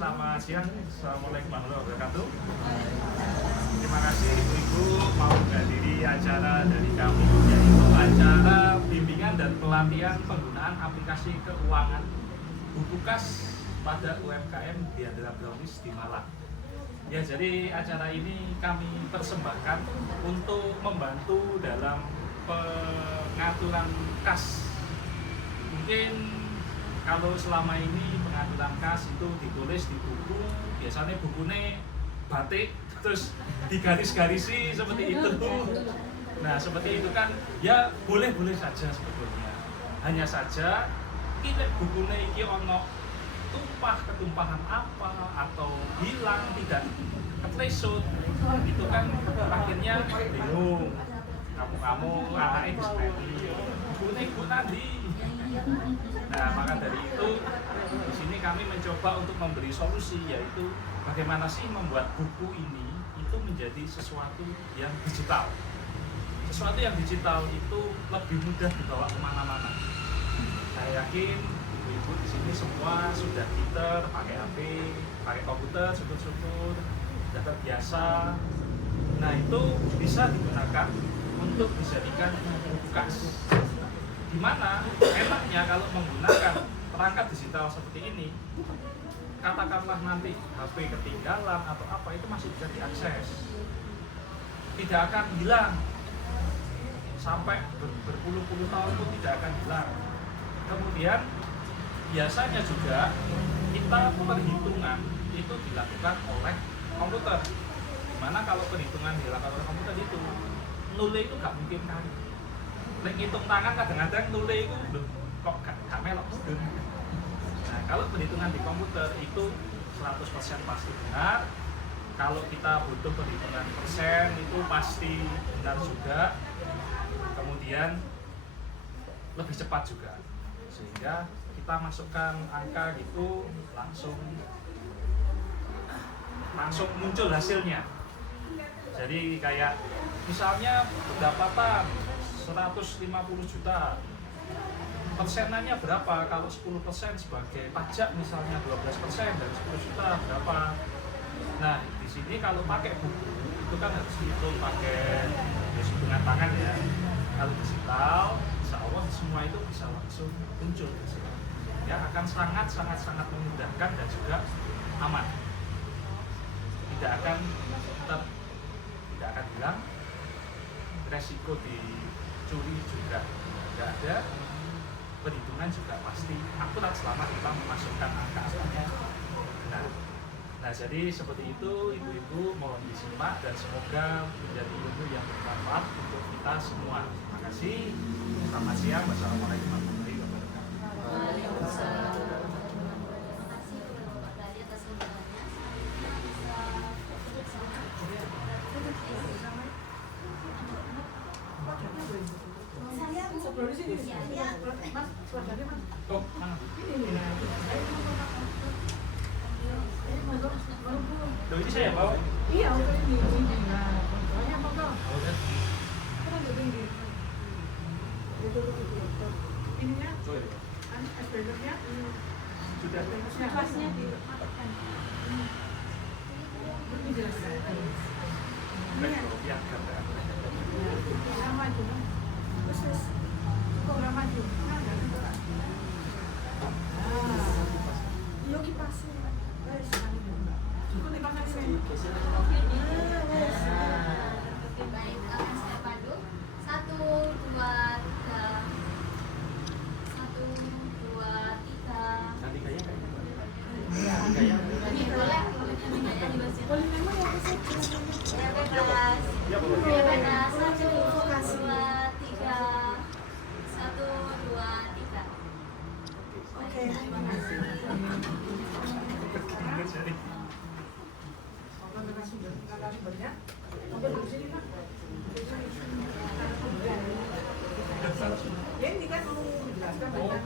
selamat siang. Assalamualaikum warahmatullahi wabarakatuh. Terima kasih Ibu-Ibu mau menghadiri acara dari kami, yaitu acara bimbingan dan pelatihan penggunaan aplikasi keuangan buku kas pada UMKM di Andra Brownies di Malang. Ya, jadi acara ini kami persembahkan untuk membantu dalam pengaturan kas. Mungkin kalau selama ini pengaturan kas itu ditulis di buku, biasanya bukunya batik terus digaris-garisi seperti itu. Nah, seperti itu kan ya boleh-boleh saja sebetulnya. Hanya saja ini bukunya iki ono ketumpahan apa atau hilang tidak ketresut, itu kan akhirnya bingung. Kamu anaknya display bukunya ibu tadi. Nah, maka dari itu di sini kami mencoba untuk memberi solusi, yaitu bagaimana sih membuat buku ini itu menjadi sesuatu yang digital. Sesuatu yang digital itu lebih mudah dibawa kemana-mana. Saya yakin ibu-ibu di sini semua sudah pinter pakai HP, pakai komputer, syukur-syukur sudah terbiasa. Nah, itu bisa digunakan untuk dijadikan buku kas. Dimana enaknya kalau menggunakan perangkat digital seperti ini, katakanlah nanti HP ketinggalan atau apa, itu masih bisa diakses, tidak akan hilang sampai berpuluh-puluh tahun pun tidak akan hilang. Kemudian biasanya juga kita perhitungan itu dilakukan oleh komputer, dimana kalau perhitungan dilakukan oleh komputer itu nol itu nggak mungkin kan. Nek hitung tangan kadang-kadang nule itu kok gak melok. Nah, kalau perhitungan di komputer itu 100% pasti benar. Kalau kita butuh perhitungan persen itu pasti benar juga. Kemudian lebih cepat juga. Sehingga kita masukkan angka gitu langsung muncul hasilnya. Jadi kayak misalnya pendapatan 150 juta, persenannya berapa? Kalau 10% sebagai pajak misalnya 12% dari 10 juta berapa? Nah, di sini kalau pakai buku itu kan harus dihitung pakai hitungan tangan ya. Kalau digital, insya Allah semua itu bisa langsung muncul di sini. Ya, akan sangat memudahkan dan juga aman. Tidak akan hilang, resiko dicuri juga tidak ada, perhitungan juga pasti akurat selama kita memasukkan angka-angkanya benar. Nah, jadi seperti itu ibu-ibu, mohon disimak dan semoga menjadi ilmu yang bermanfaat untuk kita semua. Terima kasih. Selamat siang. Wassalamualaikum warahmatullahi wabarakatuh. Waalaikumsalam. Sebelum sini, Mas, suaranya Mas. Oh, mana? Loh, ini saya bawa. Iya, udah ini. Nah, soalnya apa kok? Kan udah tinggi. Itu. Ininya? Espresso-nya? Sudah. Pasnya diletakkan. Ini jelas. Ya, gambar. Sama aja. Terus kok nggak maju? Iya kipasnya. Cukup dipasang sini. Baik, akan saya pandu. 1, 2, 3. 1, 2, 3. Nanti kayak Ini boleh, boleh dibahas. Boleh memang ya sih. Ya bebas. Ya, boleh. Ya bebas. 1, 2, 3. 1, 2, 3. Oke. Terima kasih. Jadi Sumbernya. Ambil di sini, Pak. Ya ini kan mau dijelaskan banyak.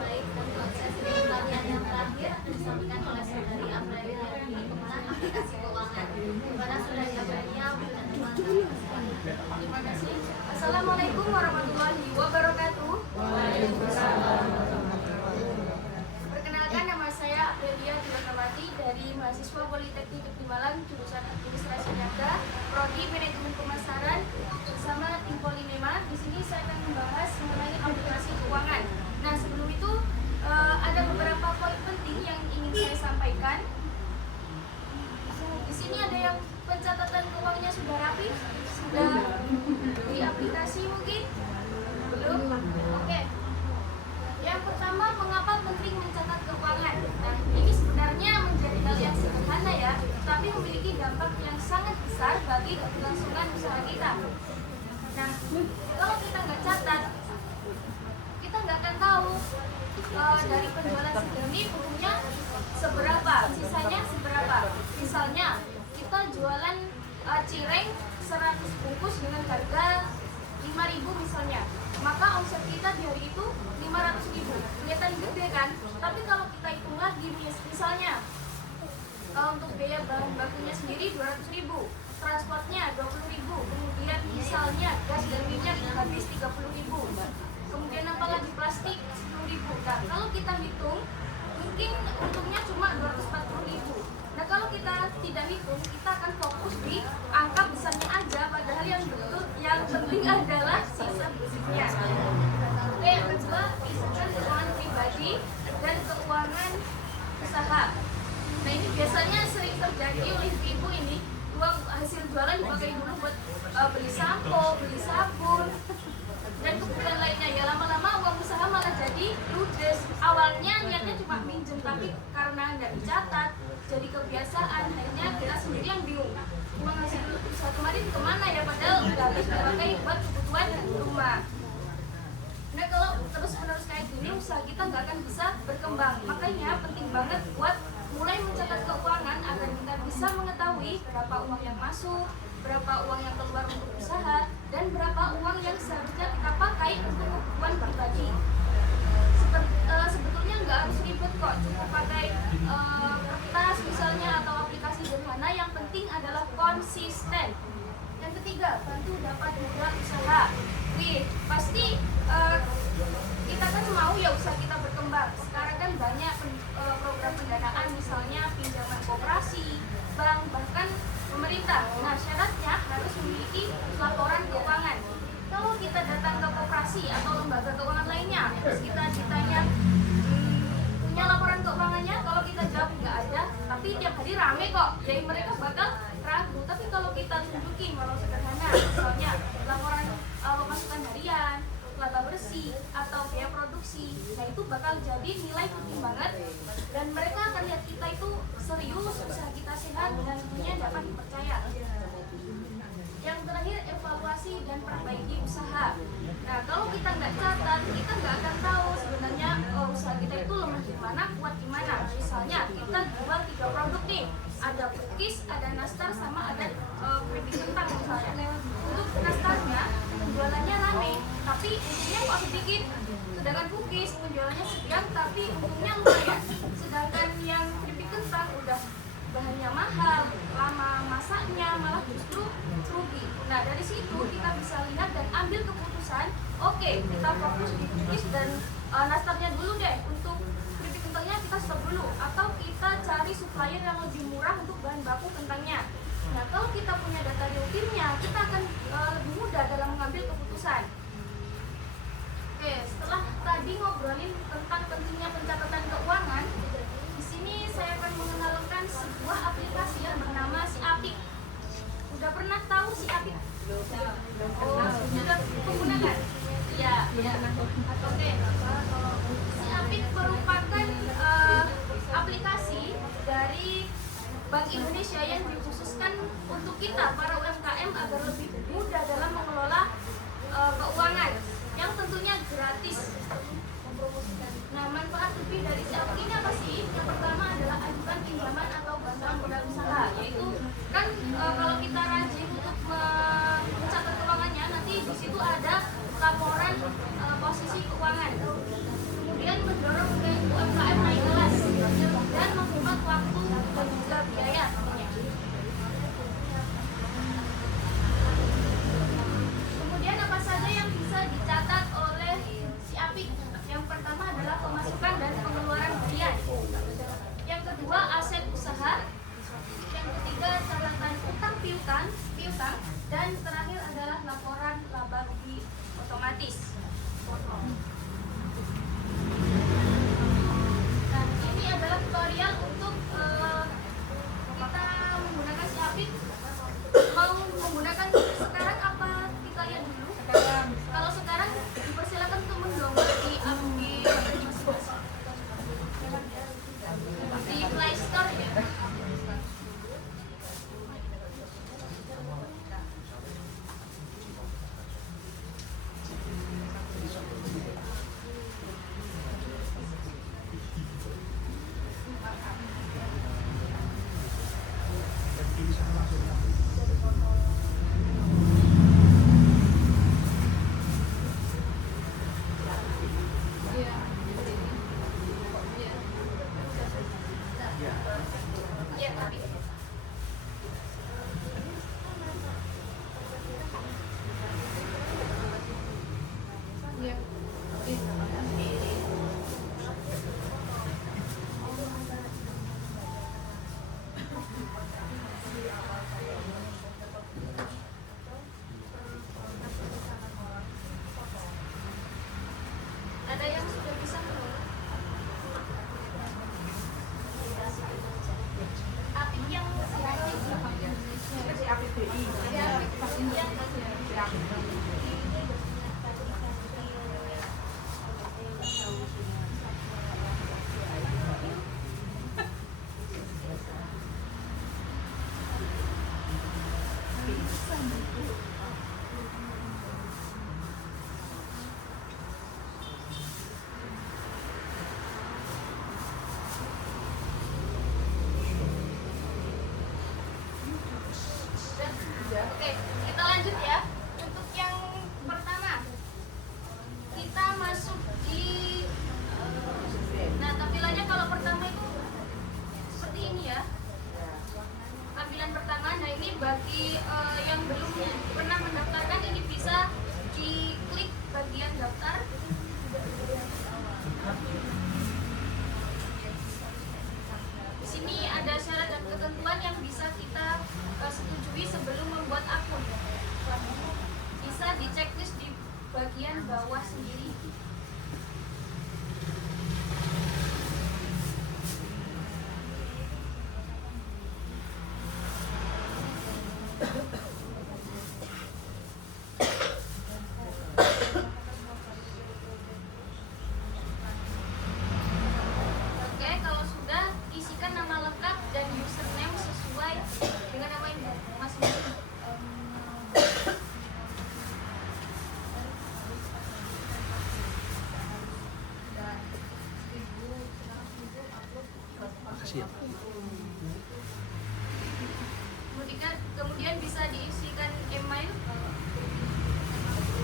Baik, untuk sesi pelatihan yang terakhir akan disampaikan oleh saudari Aprilia di penggunaan aplikasi keuangan kepada saudari Aprilia dan teman-teman. Terima kasih. Assalamualaikum warahmatullahi wabarakatuh. Waalaikumsalam. membahas mengenai aplikasi keuangan. Nah, sebelum itu ada beberapa poin penting yang ingin saya sampaikan. Di sini ada yang pencatatan keuangannya sudah rapi, sudah di aplikasi mungkin belum. Oke. Yang pertama, mengapa penting mencatat keuangan? Nah, ini sebenarnya menjadi hal yang sederhana ya, tapi memiliki dampak yang sangat besar bagi keberlangsungan usaha kita. Nah, kalau kita nggak catat, kita nggak akan tahu dari penjualan segini untungnya seberapa, sisanya seberapa. Misalnya, kita jualan cireng 100 bungkus dengan harga 5.000 misalnya, maka omset kita di hari itu 500.000. Kelihatan gede kan? Tapi kalau kita hitung lagi, misalnya untuk biaya bahan bakunya sendiri 200.000, transportnya 20.000, kemudian misalnya gas dan minyak habis 30.000, kemudian apalagi plastik 10.000. Nah, kalau kita hitung mungkin untungnya cuma 240.000. Nah, kalau kita tidak hitung, kita akan fokus di angka besarnya aja, padahal yang penting adalah sisa bersihnya. Oke, yang kedua, pisahkan keuangan pribadi dan keuangan usaha. Nah, ini biasanya sering terjadi oleh ibu ini, uang hasil jualan dipakai dulu buat beli sampo, beli sabun, dan kebutuhan lainnya. Ya lama-lama uang usaha malah jadi ludes. Awalnya niatnya cuma minjem, tapi karena nggak dicatat, jadi kebiasaan, akhirnya kita sendiri yang bingung. Uang hasil usaha kemarin kemana ya, padahal udah habis dipakai buat kebutuhan rumah. Nah, kalau terus-menerus kayak gini, usaha kita nggak akan bisa berkembang. Makanya penting banget buat mulai mencatat keuangan agar kita bisa mengetahui berapa uang yang masuk, berapa uang yang keluar untuk usaha, dan berapa uang yang seharusnya kita pakai untuk kebutuhan pribadi. Sebetulnya nggak harus ribet kok, cukup pakai kertas misalnya atau aplikasi sederhana. Yang penting adalah konsisten. Yang ketiga, bantu dapat modal usaha. Wih, pasti kita kan mau ya usaha kita berkembang. Sekarang kan banyak program pendanaan, misalnya pinjaman koperasi, bank, bahkan pemerintah. Nah, syaratnya harus memiliki laporan keuangan. Kalau kita datang ke koperasi atau lembaga keuangan lainnya, terus kita ditanya punya laporan keuangannya, kalau kita jawab nggak ada, tapi tiap hari rame kok, jadi mereka bakal ragu. Tapi kalau kita tunjukin walau sederhana, misalnya laporan pemasukan harian, laba bersih, atau biaya produksi, nah itu bakal jadi nilai pertimbangan, dan mereka akan lihat kita itu serius, usaha kita sehat, dan tentunya dapat dipercaya. Yang terakhir, evaluasi dan perbaiki usaha. Nah, kalau kita nggak catat, kita nggak akan tahu sebenarnya usaha kita itu lemah di mana, kuat di mana. Misalnya kita jual 3 produk nih, ada cookies, ada nastar, sama ada keripik kentang misalnya. Untuk nastarnya penjualannya rame, tapi untungnya kok sedikit. Sedangkan cookies penjualannya sedang, tapi untungnya lumayan. Sedangkan yang keripik kentang udah bahannya mahal, lama masaknya, malah justru rugi. Nah, dari situ kita bisa lihat dan ambil keputusan, oke, kita fokus di cookies dan nastarnya dulu deh. Untuk keripik kentangnya kita stop dulu, atau kita cari supplier yang lebih murah untuk bahan baku kentangnya. Nah, kalau kita punya data real time-nya, kita akan lebih mudah dalam mengambil keputusan. Oke, setelah tadi ngobrolin tentang pentingnya pencatatan keuangan, di sini saya akan mengenalkan sebuah aplikasi yang bernama SiApik. Udah pernah tahu SiApik? Oh, sudah menggunakan? Iya. Oke. SiApik merupakan aplikasi dari Bank Indonesia yang dikhususkan untuk kita, para UMKM, agar lebih mudah dalam mengelola keuangan, yang tentunya gratis. Nah, manfaat lebih dari SiApik ini apa sih? Yang pertama adalah ajukan pinjaman atau bantuan modal usaha, yaitu kan kalau kita rajin untuk mencatat keuangannya, nanti di situ ada laporan posisi keuangan. Kemudian mendorong UMKM naik kelas dan menghemat waktu dan juga biaya tentunya. Kemudian apa saja yang bisa dicatat oleh SiApik? Yang pertama adalah pemasukan dan pengeluaran harian. Yang kedua, aset usaha. Yang ketiga, catatan utang piutang, dan terakhir adalah laporan laba rugi otomatis. Iya. Ada yang sudah bisa belum? Apik yang Si Apik BI. Si Apik. Oke, kita lanjut ya. Untuk yang pertama, kita masuk di nah, tampilannya kalau pertama itu seperti ini ya. Tampilan pertama, nah ini bagi yang belum pernah mendaftarkan, ini bisa diklik bagian daftar. Di sini ada syarat dan ketentuan yang bisa kita setujui sebelum membuat akun. Bisa di checklist di bagian bawah sendiri. Oke, kalau sudah, isikan nama lengkap dan username sesuai dengan nama yang masing-masing. Makasih ya. Kemudian bisa diisikan email,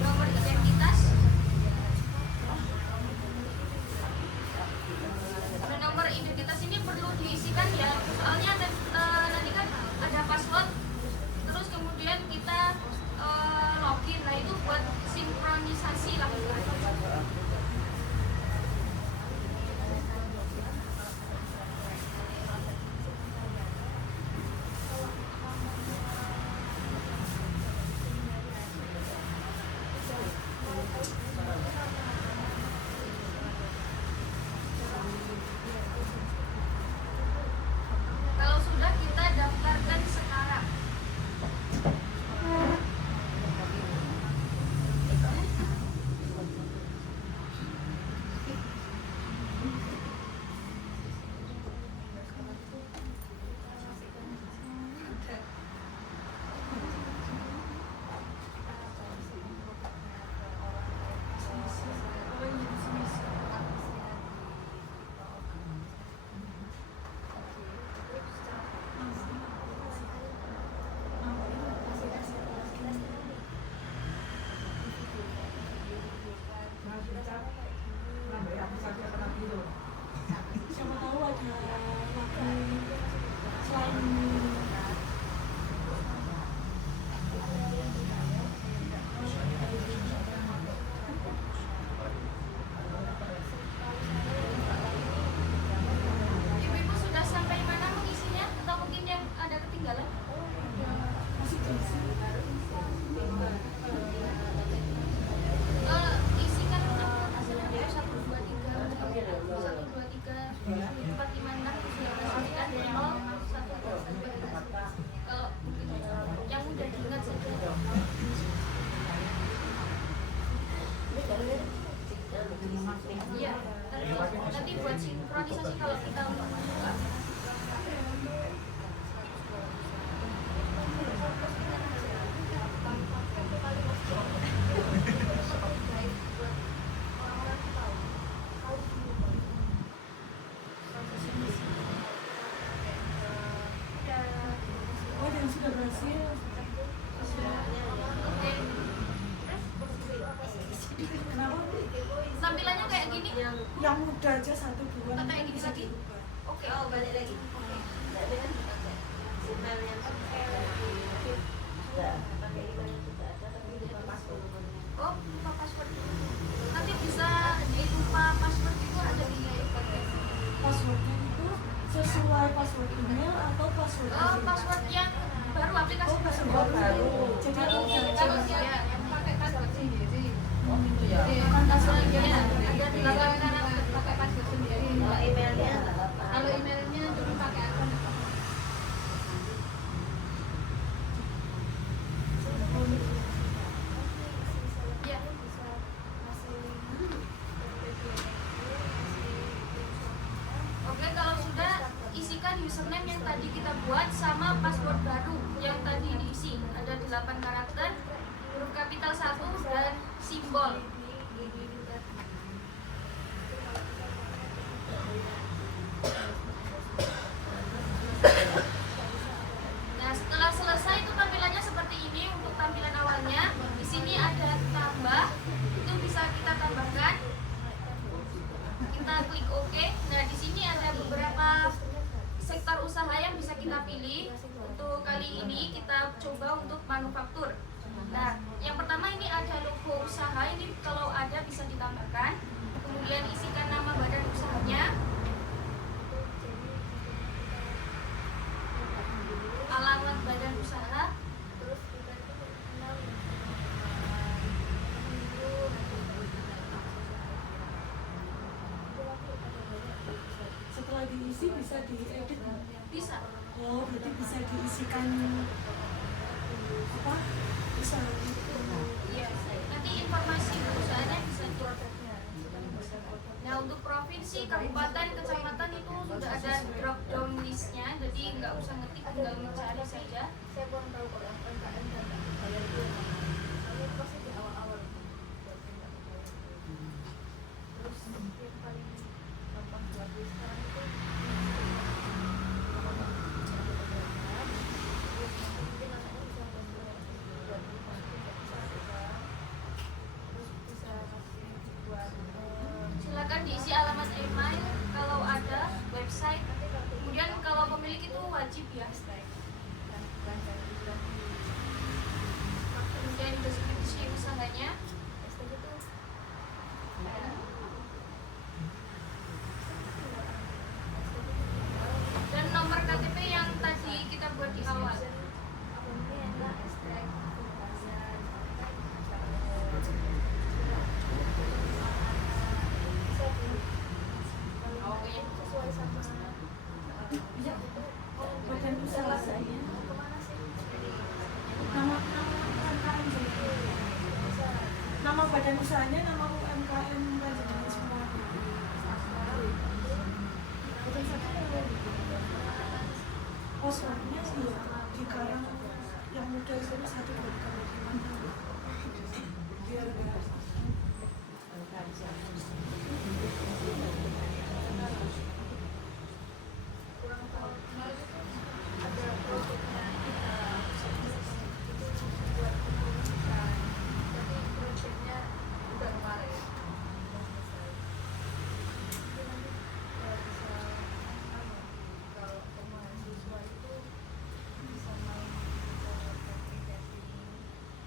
nomor identitas, nah, nomor identitas ini perlu diisikan ya, soalnya nanti kan ada password, terus kemudian kita login, nah itu buat sinkronisasi lah. Kalau sudah, kita daftarkan sekarang. Siapa tahu ada lagi selain Ibu-ibu sudah sampai mana mengisinya? Atau mungkin yang ada ketinggalan? masih diisi. Isikan hasilnya 1, 2, 3 1, 2, 3 4, 5, 6 9, 0 1, 2, 3. Kalau mungkin yang mudah diingat saja. Iya, nanti buat sinkronisasi kalau kita untuk membuka. Oh, dan sudah berhasil. Oke. Kenapa? Tampilannya kayak gini. Yang mudah aja 1, 2 Atau kayak nanti gini bisa lagi? dirubah. Oke. balik lagi. Oke. Email yang sudah pakai email yang sudah ada tapi lupa password. Oh, lupa password. password email atau password Password yang baru aplikasi password baru. Jadi kalau dia yang pakai password sendiri. oh gitu ya. passwordnya ada di dalam karakter. Pakai password sendiri. Kalau emailnya nggak apa-apa. Kalau emailnya cuma pakai akun. Ya. Oke, kalau sudah isikan username yang tadi kita buat sama password baru yang tadi diisi. Ada 8 karakter, huruf kapital 1 dan simbol. Nah, setelah selesai itu tampilannya seperti ini untuk tampilan awalnya. Di sini ada tambah, itu bisa kita tambahkan. Kita klik OK. Nah, di sini ada beberapa sektor usaha yang bisa kita pilih. Untuk kali ini kita coba untuk manufaktur. Nah, yang pertama ini ada logo usaha, ini kalau ada bisa ditambahkan. Kemudian isikan nama badan usahanya, alamat badan usaha, setelah diisi bisa diedit. bisa. Oh, berarti bisa diisikan apa? Bisa Iya, nanti informasi perusahaannya bisa di. Nah, untuk provinsi, kabupaten, kecamatan itu sudah ada drop down listnya, jadi nggak usah ngetik, tinggal mencari saja. Saya kurang tahu kalau yang PKN dan bayar dulu. Soalnya pasti di awal-awal. Terus yang paling gampang buat di sekarang itu Silakan diisi alamat email kalau ada, website. Kemudian kalau pemilik itu wajib ya. Kemudian deskripsi usahanya. Dan nomor KTP yang tadi kita buat di awal. Oke. sesuai sama ya, badan usaha saya. kemana sih? Nama UMKM saya. Nama badan usahanya, nama UMKM panjenengan semua. Passwordnya sih ya di karang yang muda itu satu dari kalau di mana biar nggak Kurang tahu. Kemarin itu ada produknya itu buat pembukaan. Jadi proyeknya udah kemarin. Kalau mahasiswa itu bisa main ke aplikasi.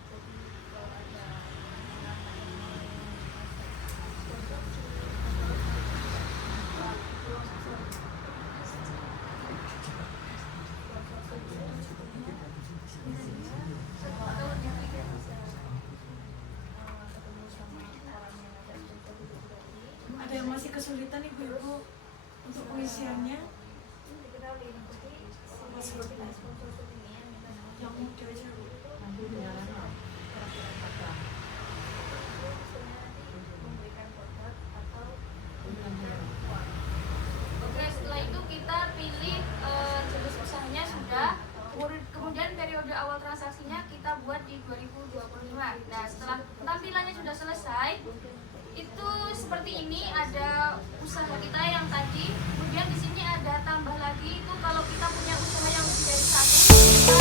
Jadi kalau ada ada yang masih kesulitan ibu-ibu untuk pengisiannya yang muda aja Bu. Oke, setelah itu kita pilih jenis usahanya sudah. Kemudian periode awal transaksinya kita buat di 2025. Nah, setelah tampilannya sudah selesai, itu seperti ini, ada usaha kita yang tadi. Kemudian di sini ada tambah lagi, itu kalau kita punya usaha yang lebih dari satu, kita